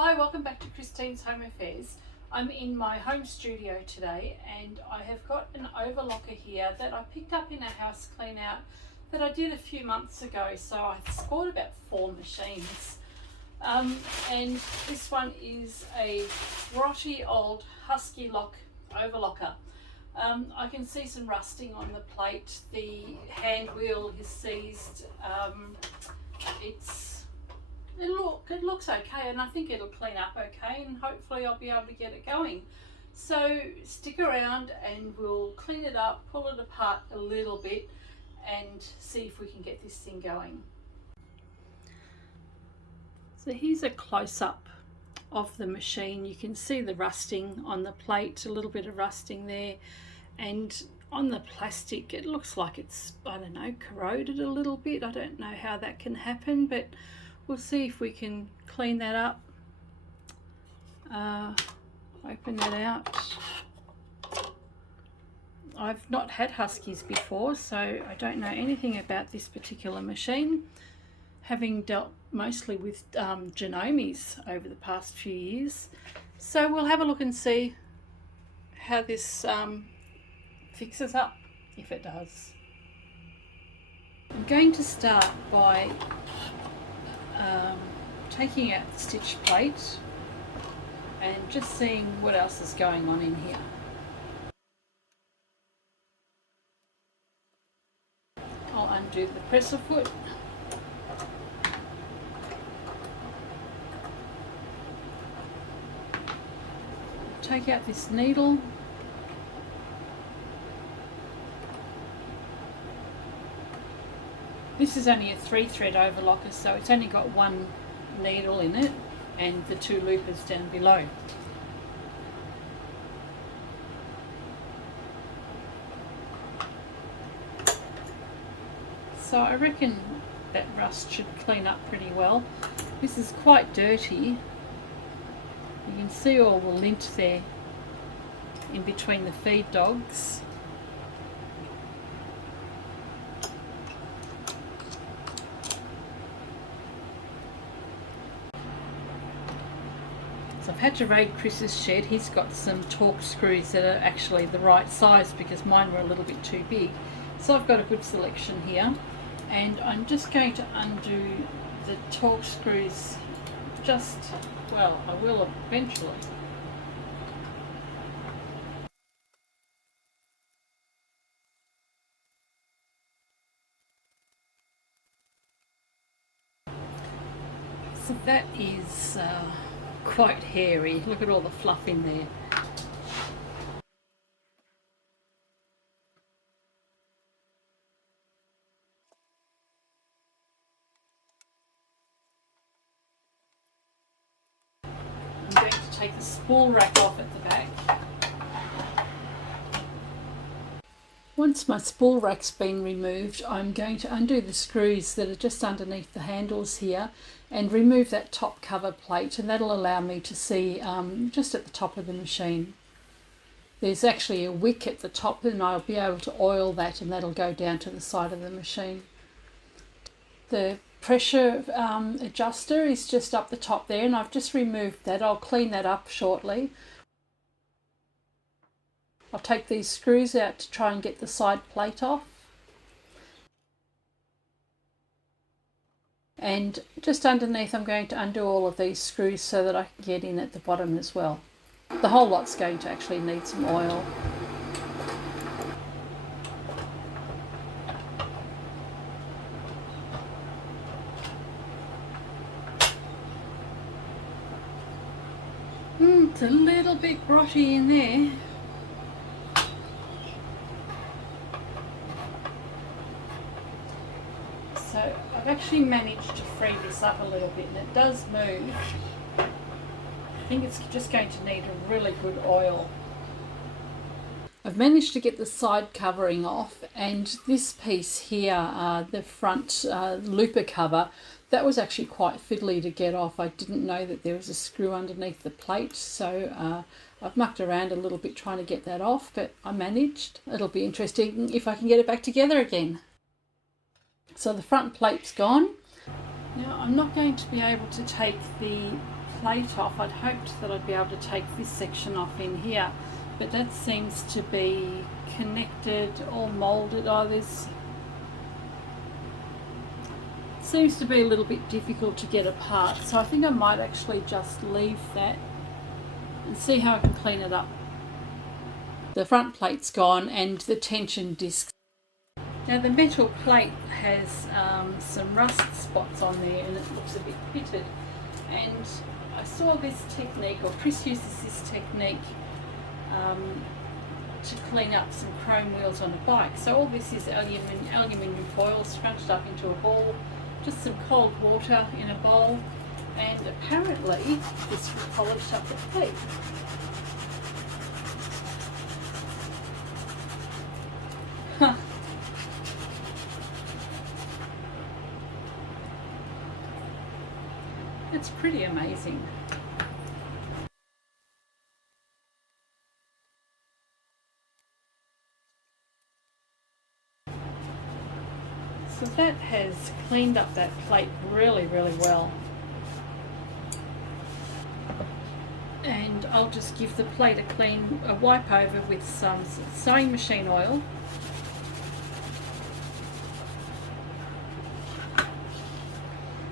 Hi, welcome back to Christine's Home Affairs. I'm in my home studio today and I have got an overlocker here that I picked up in a house clean out that I did a few months ago. So I scored about 4 machines. And this one is a grotty old Huskylock Overlocker. I can see some rusting on the plate. The hand wheel is seized. It looks okay, and I think it'll clean up okay, and hopefully I'll be able to get it going. So stick around and we'll clean it up, pull it apart a little bit and see if we can get this thing going. So here's a close-up of the machine. You can see the rusting on the plate, a little bit of rusting there, and on the plastic it looks like it's, I don't know, corroded a little bit. I don't know how that can happen, but we'll see if we can clean that up. Open that out. I've not had Huskies before, so I don't know anything about this particular machine, having dealt mostly with Genomes over the past few years. So we'll have a look and see how this fixes up, if it does. I'm going to start by taking out the stitch plate and just seeing what else is going on in here. I'll undo the presser foot. Take out this needle. This is only a 3-thread overlocker, so it's only got one needle in it and the 2 loopers down below. So I reckon that rust should clean up pretty well. This is quite dirty. You can see all the lint there in between the feed dogs. I've had to raid Chris's shed. He's got some torque screws that are actually the right size because mine were a little bit too big. So I've got a good selection here, and I'm just going to undo the torque screws well, I will eventually. So that is quite hairy. Look at all the fluff in there. I'm going to take the spool rack off at the back. Once my spool rack's been removed, I'm going to undo the screws that are just underneath the handles here and remove that top cover plate, and that'll allow me to see just at the top of the machine. There's actually a wick at the top and I'll be able to oil that, and that'll go down to the side of the machine. The pressure adjuster is just up the top there, and I've just removed that. I'll clean that up shortly. I'll take these screws out to try and get the side plate off. And just underneath I'm going to undo all of these screws so that I can get in at the bottom as well. The whole lot's going to actually need some oil. It's a little bit grotty in there. So I've actually managed to free this up a little bit, and it does move. I think it's just going to need a really good oil. I've managed to get the side covering off, and this piece here, the front looper cover, that was actually quite fiddly to get off. I didn't know that there was a screw underneath the plate, so I've mucked around a little bit trying to get that off, but I managed. It'll be interesting if I can get it back together again. So the front plate's gone. Now I'm not going to be able to take the plate off, I'd hoped that I'd be able to take this section off in here, but that seems to be connected or moulded. Oh, there's seems to be a little bit difficult to get apart, so I think I might actually just leave that and see how I can clean it up. The front plate's gone and the tension disc. Now the metal plate has some rust spots on there and it looks a bit pitted, and I saw this technique, or Chris uses this technique to clean up some chrome wheels on a bike. So all this is aluminium foil scrunched up into a ball, just some cold water in a bowl, and apparently this will polish up the plate. Huh. It's pretty amazing. So that has cleaned up that plate really, really well. And I'll just give the plate a wipe over with some sewing machine oil.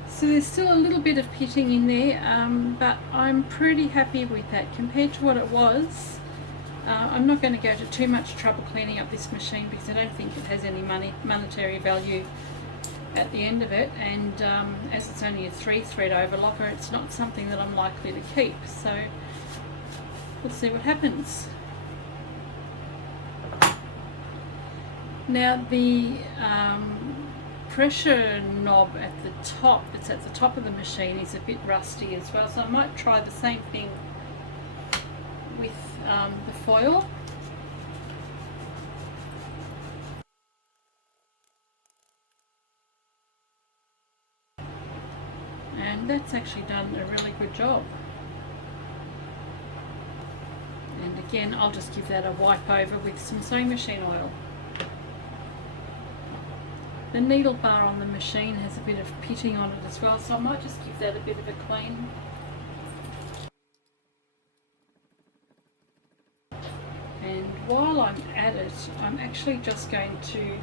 So there's still a little bit of pitting in there, but I'm pretty happy with that compared to what it was. I'm not going to go to too much trouble cleaning up this machine because I don't think it has any monetary value at the end of it, and as it's only a 3-thread overlocker, it's not something that I'm likely to keep, so we'll see what happens. Now the pressure knob at the top, it's at the top of the machine, is a bit rusty as well, so I might try the same thing with the foil. And that's actually done a really good job. And again, I'll just give that a wipe over with some sewing machine oil. The needle bar on the machine has a bit of pitting on it as well, so I might just give that a bit of a clean. And while I'm at it, I'm actually just going to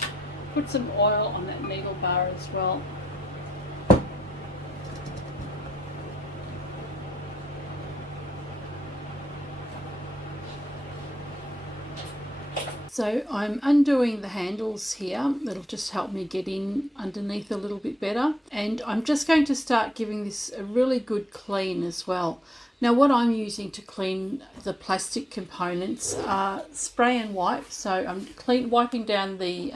put some oil on that needle bar as well. So I'm undoing the handles here. That'll just help me get in underneath a little bit better. And I'm just going to start giving this a really good clean as well. Now what I'm using to clean the plastic components are spray and wipe. So I'm wiping down the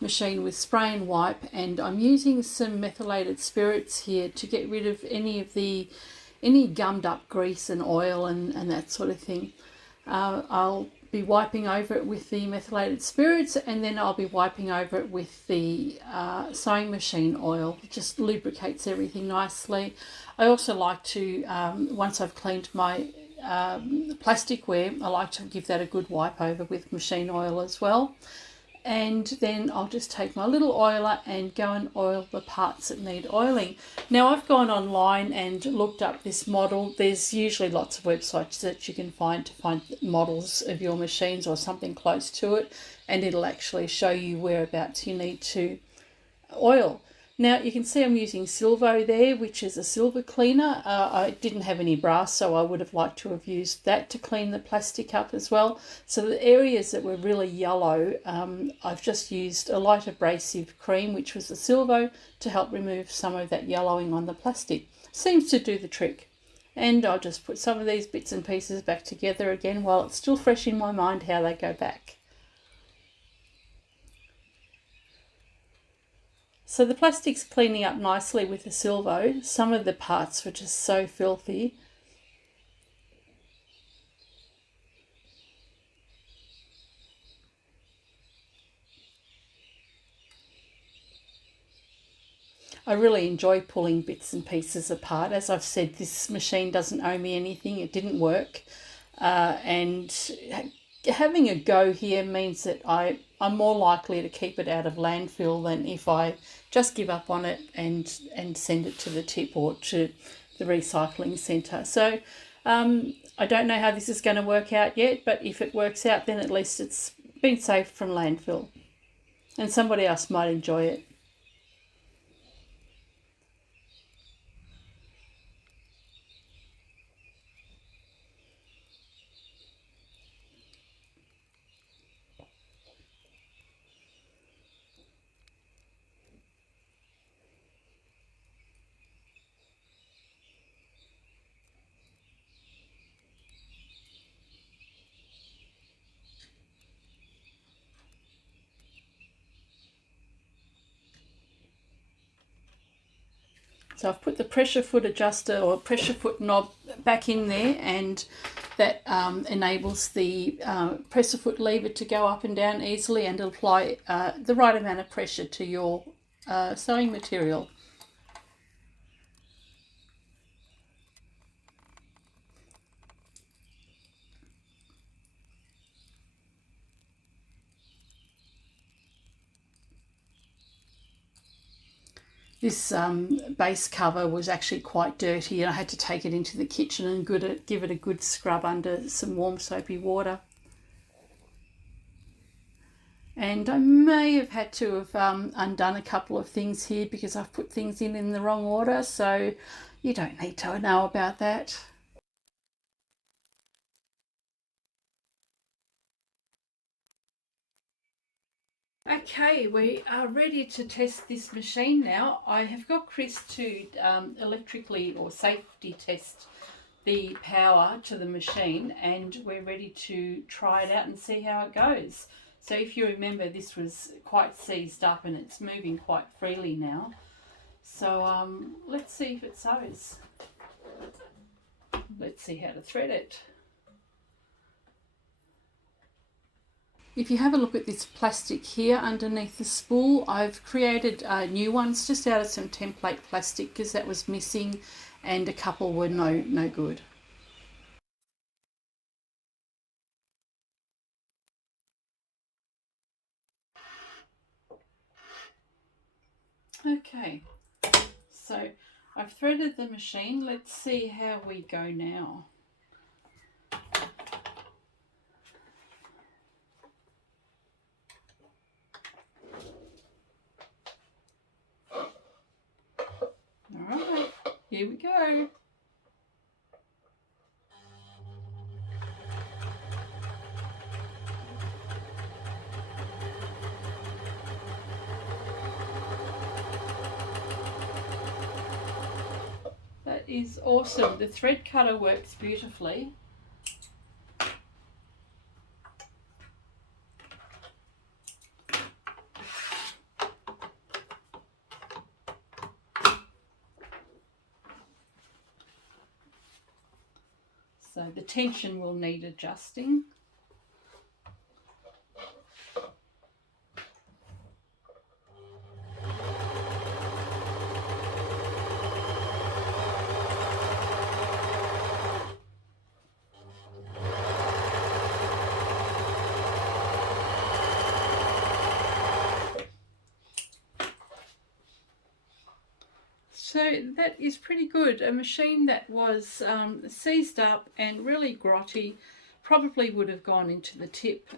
machine with spray and wipe, and I'm using some methylated spirits here to get rid of any gummed up grease and oil and that sort of thing. I'll be wiping over it with the methylated spirits, and then I'll be wiping over it with the sewing machine oil. It just lubricates everything nicely. I also like to, once I've cleaned my plasticware, I like to give that a good wipe over with machine oil as well. And then I'll just take my little oiler and go and oil the parts that need oiling. Now I've gone online and looked up this model. There's usually lots of websites that you can find models of your machines or something close to it, and it'll actually show you whereabouts you need to oil. Now you can see I'm using Silvo there, which is a silver cleaner. I didn't have any brass, so I would have liked to have used that to clean the plastic up as well. So the areas that were really yellow, I've just used a light abrasive cream, which was the Silvo, to help remove some of that yellowing on the plastic. Seems to do the trick. And I'll just put some of these bits and pieces back together again while it's still fresh in my mind how they go back. So the plastic's cleaning up nicely with the Silvo. Some of the parts were just so filthy. I really enjoy pulling bits and pieces apart. As I've said, this machine doesn't owe me anything. It didn't work. And having a go here means that I'm more likely to keep it out of landfill than if I just give up on it and send it to the tip or to the recycling centre. So I don't know how this is going to work out yet, but if it works out, then at least it's been saved from landfill and somebody else might enjoy it. So I've put the pressure foot adjuster or pressure foot knob back in there, and that enables the pressure foot lever to go up and down easily and apply the right amount of pressure to your sewing material. This base cover was actually quite dirty, and I had to take it into the kitchen and give it a good scrub under some warm soapy water. And I may have had to have undone a couple of things here because I've put things in the wrong order, so you don't need to know about that. Okay, we are ready to test this machine now. I have got Chris to electrically or safety test the power to the machine, and we're ready to try it out and see how it goes. So if you remember, this was quite seized up and it's moving quite freely now. So let's see if it sews. Let's see how to thread it. If you have a look at this plastic here underneath the spool, I've created new ones just out of some template plastic because that was missing, and a couple were no good. Okay, so I've threaded the machine. Let's see how we go now. Alright, here we go. That is awesome. The thread cutter works beautifully. So the tension will need adjusting. So that is pretty good. A machine that was seized up and really grotty, probably would have gone into the tip,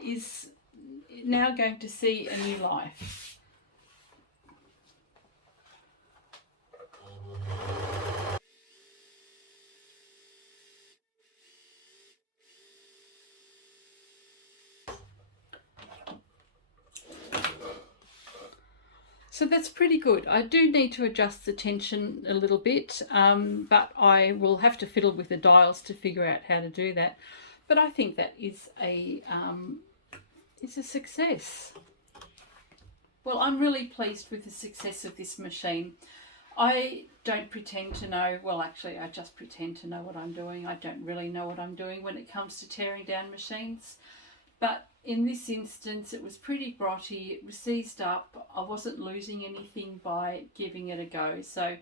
is now going to see a new life. So that's pretty good. I do need to adjust the tension a little bit, but I will have to fiddle with the dials to figure out how to do that. But I think that is a success. Well, I'm really pleased with the success of this machine. I don't pretend to know, well actually I just pretend to know what I'm doing. I don't really know what I'm doing when it comes to tearing down machines. But in this instance, it was pretty grotty, it was seized up. I wasn't losing anything by giving it a go. So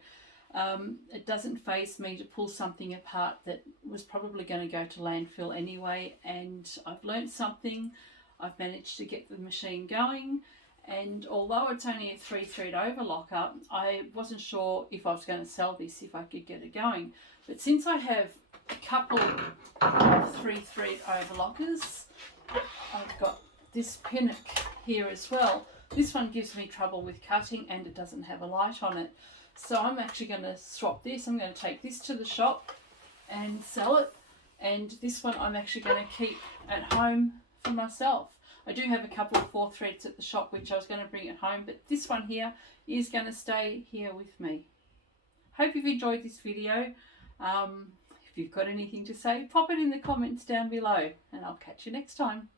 it doesn't faze me to pull something apart that was probably going to go to landfill anyway. And I've learned something. I've managed to get the machine going, And although it's only a 3-thread overlocker, I wasn't sure if I was going to sell this, if I could get it going. But since I have a couple of 3-thread overlockers, I've got this pinnock here as well. This one gives me trouble with cutting and it doesn't have a light on it. So I'm actually going to swap this. I'm going to take this to the shop and sell it. And this one I'm actually going to keep at home for myself. I do have a couple of 4 threads at the shop which I was going to bring at home, but this one here is going to stay here with me. Hope you've enjoyed this video. If you've got anything to say, pop it in the comments down below and I'll catch you next time.